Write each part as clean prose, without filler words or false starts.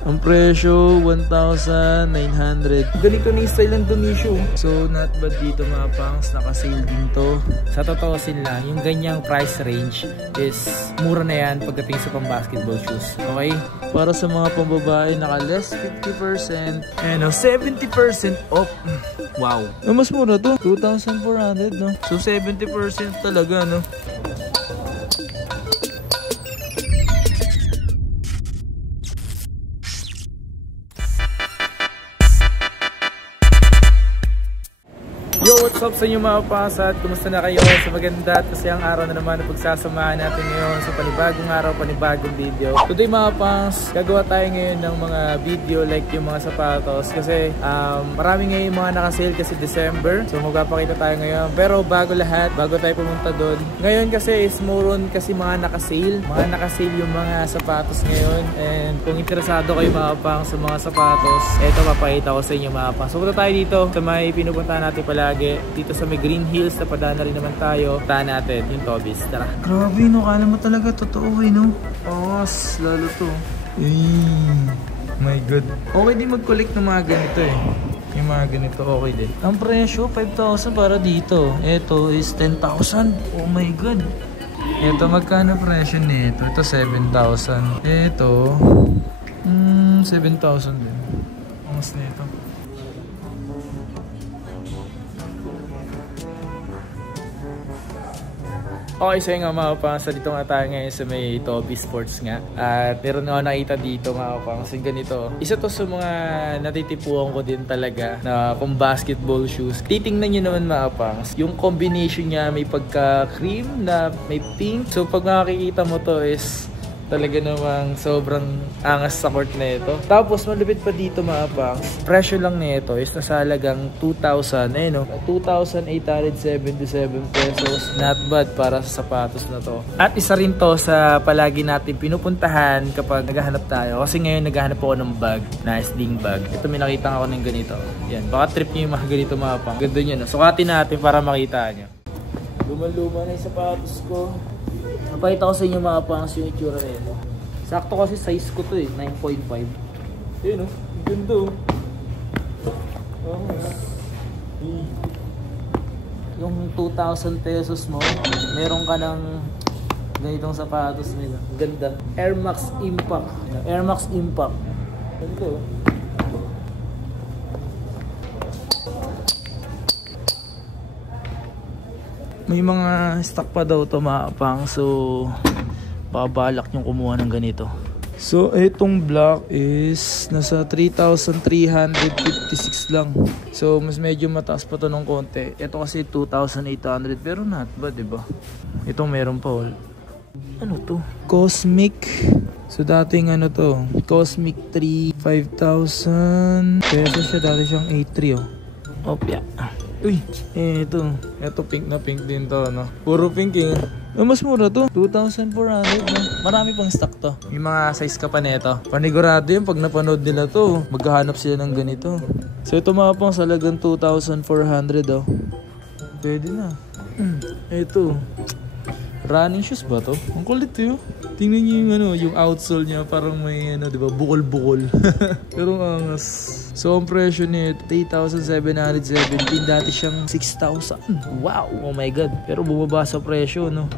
Ang presyo, 1,900. Ganito na yung style ng Donisio. So, not bad dito mga pangs. Naka-sale din to. Sa totoosin lang, yung ganyang price range is mura na yan pagdating sa pang-basketball shoes. Okay? Para sa mga pambabae, naka-less 50%. And 70% off. Wow. Mas mura to. 2,400, no? So, 70% talaga, no? Yo, what's up sa inyo mga pasat? Kumusta na kayo sa maganda at masayang araw na naman na pagsasamahan natin ngayon sa panibagong araw, panibagong video. Today mga pangs, gagawa tayo ngayon ng mga video like yung mga sapatos kasi marami ngayon mga nakasale kasi December. So magpapakita tayo ngayon. Pero bago lahat, bago tayo pumunta doon, ngayon kasi is moron kasi mga nakasale. Mga nakasale yung mga sapatos ngayon. And kung interesado kayo mga pangs sa mga sapatos, eto papakita ko sa inyo mga pangs. So punta tayo dito sa may pinupuntahan natin pala dito sa may Green Hills, napadaan na rin naman tayo. Tahan natin yung Tobis. Tara. Grabe, no? Kala mo talaga totoo eh, no? Os, lalo to. My God. Okay din mag-collect ng mga ganito eh. Yung mga ganito, okay din. Ang presyo, 5,000 para dito. Ito is 10,000. Oh my God. Ito, magkano presyo nito? Ito, 7,000. Ito, 7,000 din. Mas na ito. Okay, so nga mga kapangsa, dito nga tayo ngayon sa may Toby Sports nga. At meron nga nakita dito mga kapangsa, ganito. Isa to sa mga natitipuan ko din talaga na kung basketball shoes. Titingnan nyo naman mga kapangsa, yung combination niya may pagka-cream na may pink. So pag makikita mo to is talaga namang sobrang angas sa court na ito. Tapos malupit pa dito mga pangs, presyo lang nito is nasa halagang 2,000, eh no? 2,877 pesos. Not bad para sa sapatos na to. At isa rin to sa palagi natin pinupuntahan kapag naghahanap tayo. Kasi ngayon naghahanap ako ng bag, na sling bag. Ito may nakita ako ng ganito. Yan, baka trip nyo yung mga ganito mga pangs. Ganda nyo, no? Sukatin natin para makita nyo. Luma-luma na yung sapatos ko. Napakita ko sa inyo mga pangs yung itsura na yun. Sakto kasi size ko to eh, 9.5. Yun oh, ganda oh. Yung 2,000 pesos mo, meron ka ng ganitong sapatos nila. Ganda. Air Max Impact. Air Max Impact. Ganda oh. May mga stock pa daw to mga pang, so babalak yung kumuha ng ganito. So itong black is nasa 3,356 lang. So mas medyo mataas pa to ng konti. Ito kasi 2,800 pero not bad, diba? Itong meron pa all. Ano to? Cosmic. So dating ano to, Cosmic 3, 5,000 pesos siya. Dati siyang 8,3 oh. Opya. Uy, ito pink na pink din to, no? Puro pink eh. Mas mura to, 2,400, no? Marami pang stock to. Yung mga size ka pa nito. Panigurado yun, pag napanood nila to, maghahanap sila ng ganito. So ito mga pang salagang 2,400, oh. Pwede na. Ito. Running shoes ba to? Ang kulit yun. Tingnan nyo yung, yung outsole niya, parang may, diba, bukol-bukol. Pero angas. So, ang presyo niya, 8,717. Dati siyang 6,000. Wow! Oh my God. Pero bumaba sa presyo, no?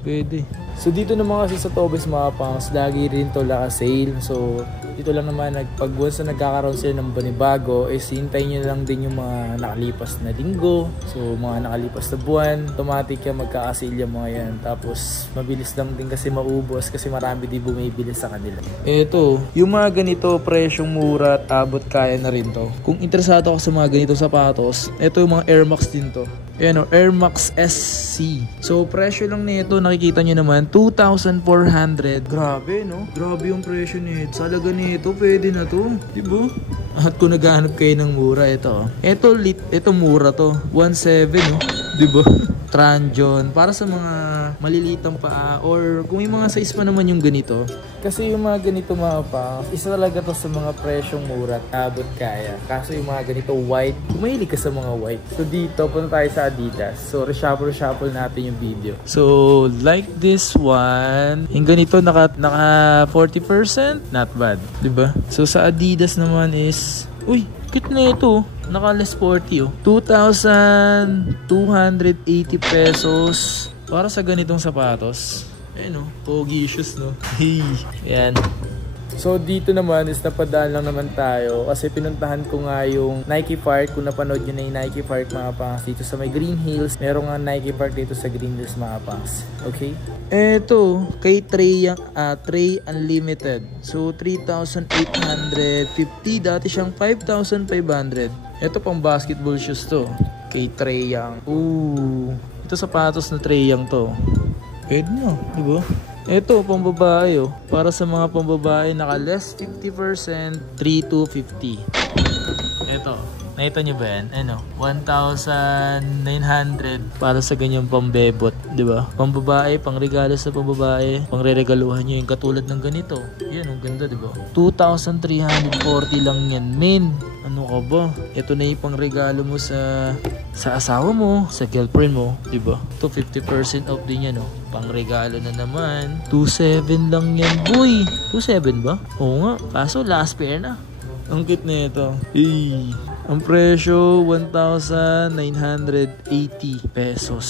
Pwede. So, dito naman kasi sa Tobis mga pangs, lagi rin to sale. So, dito lang naman, pag once na nagkakaroon sila ng banibago, is hintayin nyo lang din yung mga nakalipas na linggo. So, mga nakalipas na buwan, automatic yan, magkaka-sale yung mga yan. Tapos, mabilis lang din kasi maubos kasi marami din bumibili sa kanila. Ito, yung mga ganito, presyong mura at abot kaya na rin to. Kung interesado ka sa mga ganito sapatos, ito yung mga Air Max din to. Ayan o, Air Max SC. So, presyo lang nito, nakikita nyo naman, 2,400. Grabe, no? Grabe yung presyo nito. Sa halaga nito, pwede na to. Diba? At kung naghahanap kayo ng mura, ito. Ito mura to. 1,700, no? Diba? Tranjon, para sa mga malilitang paa or kung may mga size pa naman yung ganito. Kasi yung mga ganito mga pa, isa talaga to sa mga presyong mura at abot kaya. Kaso yung mga ganito white, mahilig ka sa mga white. So dito, punta tayo sa Adidas. So reshuffle natin yung video. So like this one, yung ganito naka 40%, not bad, diba? So sa Adidas naman is, uy, cute na ito. Naka less 40 oh. 2,280 pesos para sa ganitong sapatos. Ayun oh, pogi shoes no. Hey, yan. So dito naman is napadaan lang naman tayo kasi pinuntahan ko nga yung Nike Park. Kung napanood nyo na yung Nike Park mga pangs, dito sa may Green Hills. Meron nga Nike Park dito sa Green Hills mga pangs. Okay? Eto, kay Trey Unlimited. So 3,850. Dati siyang 5,500. Ito pang basketball shoes to. Kay Trey Young. Ooh. Ito sapatos na Trey Young to. Pwede nyo, di ba? Ito, pang babae oh. Para sa mga pang babae, naka less 50%, 3,250. Ito, nakita nyo ba yan? Ano? 1,900 para sa ganyang pambebot, di ba? Pang babae, pang regalo sa pang babae, pang reregaluhan nyo yung katulad ng ganito. Yan, ang ganda, di ba? 2,340 lang yan, men. Ano ka ba? Ito na yung pang regalo mo sa asawa mo, sa girlfriend mo, di ba? Ito 50% off din yan, oh. Pang regalo na naman. 2,700 lang yan, boy. 2,700 ba? Oo nga. Kaso last pair na. Ang cute na ito. Hey. Ang presyo 1,980 pesos.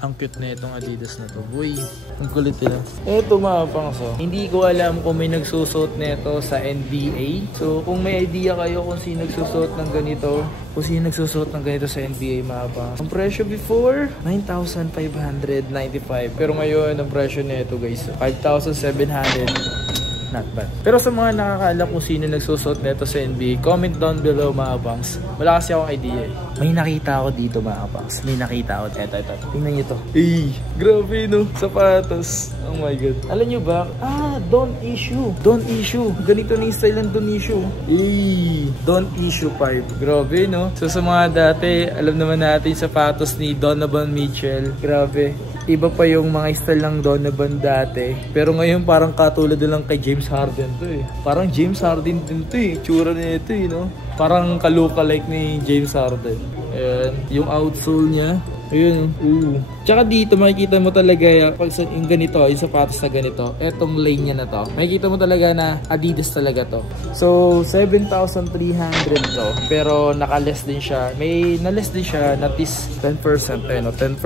Ang cute na itong Adidas na to, boy. Ang kulit nila. Eto mga pangso, hindi ko alam kung may nagsusot nito sa NBA. So kung may idea kayo kung sino nagsusot ng ganito, kung sino nagsusot ng ganito sa NBA mga pangso. Ang presyo before, 9,595. Pero ngayon, ang presyo nito guys, 5,700. Not bad. Pero sa mga nakakaalam kung sino nagsusot nito sa NBA, comment down below mga bangs. Wala kasi akong idea eh. May nakita ako dito mga bangs. May nakita ako. Ito. Tingnan nyo to. Eh, grabe no. Sapatos. Oh my god. Alam nyo ba? Don't issue. Don't issue. Ganito na yung style ng don't issue. Eh, don't issue 5. Grabe no. So sa mga dati, alam naman natin sapatos ni Donovan Mitchell. Grabe. Iba pa yung mga style ng Donovan dati. Pero ngayon parang katulad na lang kay James Harden to eh. Parang James Harden din to eh. Tsura na ito eh, no? Parang ka-lookalike ni James Harden. Ayan. Yung outsole niya. Ayun. Tsaka dito makikita mo talaga pag yung ganito, yung sapatos na ganito, etong lane niya na to. Makikita mo talaga na Adidas talaga to. So 7,300 to. Pero naka-less din siya. May na-less din siya na tis 10%. Ayun, 10%,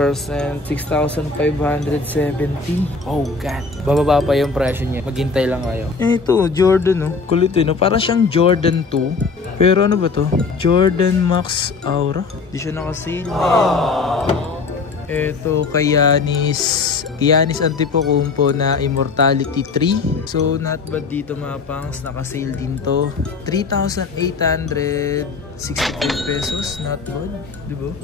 6,570. Oh god. Bababa pa yung presyo niya. Maghintay lang kayo. Ito, Jordan oh. Kulit eh, no? Para siyang Jordan 2. Pero ano ba to? Jordan Max Aura. Di siya naka-sale. Ito kay Giannis Antetokounmpo na Immortality 3. So not bad dito mga pangs. Naka-sale din to. 3,865 pesos. Not bad. Diba?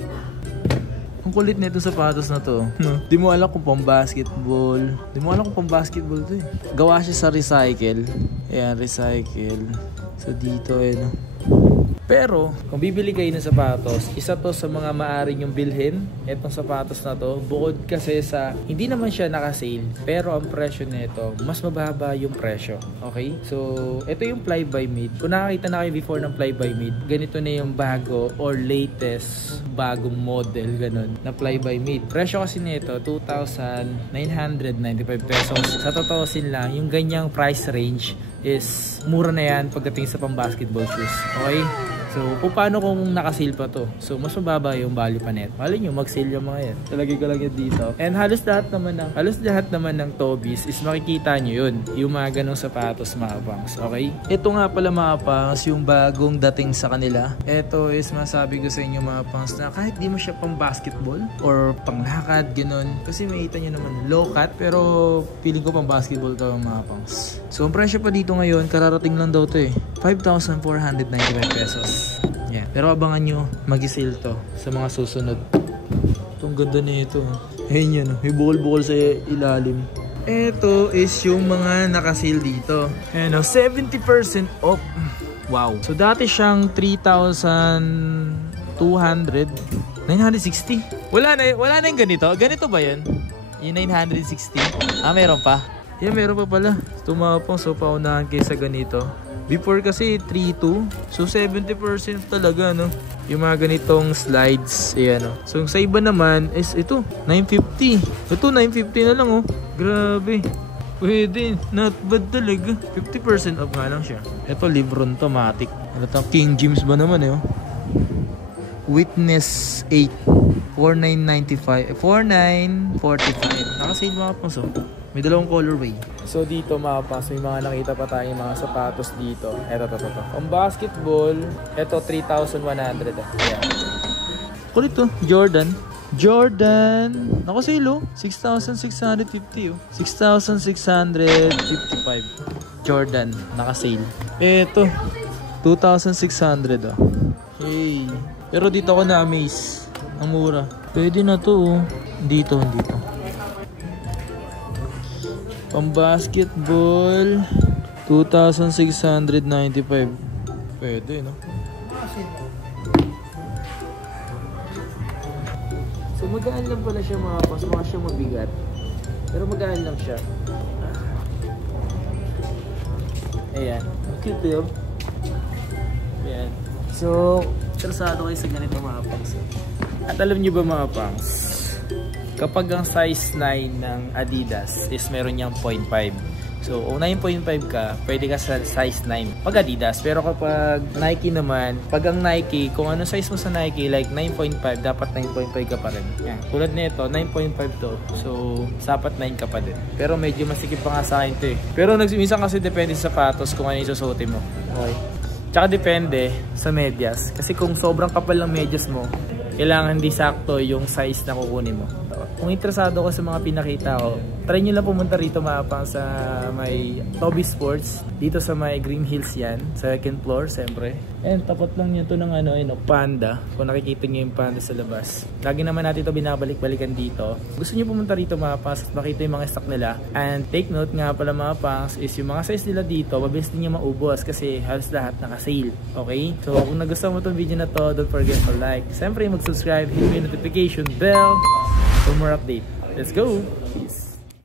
Ang kulit na itong sapatos na to. Di mo alam kung pang basketball. To eh. Gawa siya sa recycle. Ayan, recycle. So dito Pero, kung bibili kayo ng sapatos, isa to sa mga maaari nyong bilhin. Itong sapatos na to, bukod kasi sa, hindi naman siya naka-sale, pero ang presyo nito, mas mababa yung presyo. Okay? So, ito yung fly by mid. Kung nakakita na kayo before ng fly by mid, ganito na yung bago or latest bagong model, ganun, na fly by mid. Presyo kasi nito, 2,995 pesos. Sa totoosin lang, yung ganyang price range is mura na yan pagdating sa pang basketball shoes. Okay? So, paano kung naka-sale pa to? So, mas mababa yung value pa net. Malay nyo, mag-sale yung mga yan. Talagay ko lang yan dito. And halos lahat naman ng Tobis is makikita nyo yun. Yung mga ganong sapatos mga pangs. Okay? Ito nga pala mga pangs, yung bagong dating sa kanila. Ito is masabi ko sa inyo mga pangs na kahit di mo siya pang basketball or pang lakad, ganun. Kasi makita nyo naman low cut. Pero feeling ko pang basketball to mga pangs. So, ang presyo pa dito ngayon, kararating lang daw to eh. 5,495 pesos. Yeah. Pero abangan nyo, mag-sale to sa mga susunod. Itong ganda na ito. Ayun yun, may bukol-bukol sa ilalim. Ito is yung mga naka-sale dito. Ayan o, 70% off. Wow. So dati siyang 3,200. 960. Wala na yung ganito. Ganito ba yun? Yung 960? Ah, meron pa. Yeah, meron pa pala. Tumapang so paunahan kaysa ganito. Before kasi 3.2. So 70% talaga, no? Yung mga ganitong slides. Ayan, no? So sa iba naman is ito, 950. Ito, 950 na lang, oh. Grabe. Pwede. Not bad talaga. 50% off nga lang siya. Ito, Libron to, Matic. Ano to? King James ba naman, eh, oh? Witness 8. 4995. 4945. Nakasale mga pangso. May dalawang colorway. So dito mga pangs, may mga nakita pa tayong mga sapatos dito. Eto. Ang basketball, eto 3,100. Ayan. Kulit to, Jordan. Nakasale, oh. 6,650, oh. 6,655. Jordan, nakasale. Eto, 2,600, oh. Hey. Pero dito ako na-amaze. Ang mura. Pwede na to, oh. Dito. Pang basketball 2,695. Pwede, no? So magaan lang pala siya mga pas. Mukha siya mabigat, pero magaan lang siya. Ayan. Cute yun. Ayan. So interesado kayo sa ganito mga pangs. At alam nyo ba mga pangs, kapag ang size 9 ng Adidas is meron niyang 0.5. So, kung 9.5 ka, pwede ka sa size 9 pag Adidas. Pero kapag Nike naman, pag ang Nike, kung ano size mo sa Nike, like 9.5, dapat 9.5 ka pa rin. Yan. Tulad nito, 9.5 to. So, dapat 9 ka pa din. Pero medyo masikip pa nga sa akin to eh. Pero minsan kasi depende sa sapatos kung ano yung susuotin mo. Okay. Tsaka depende sa medyas. Kasi kung sobrang kapal ng medyas mo, kailangan hindi sakto yung size na kukunin mo. Kung interesado ka sa mga pinakita ko, try nyo lang pumunta rito mapang sa may Toby Sports. Dito sa may Green Hills yan. Second floor, siyempre. And tapat lang nyo to ng Panda. Kung nakikita nyo yung Panda sa labas. Lagi naman natin ito binabalik-balikan dito. Gusto nyo pumunta rito mapangs at makita yung mga stock nila. And take note nga pala mapangs is yung mga size nila dito, mabilis din nyo maubos kasi halos lahat naka-sale. Okay? So kung nagustuhan mo itong video na to, don't forget to like. Siyempre mag-subscribe, hit mo yung notification bell for more update. Let's go! Peace!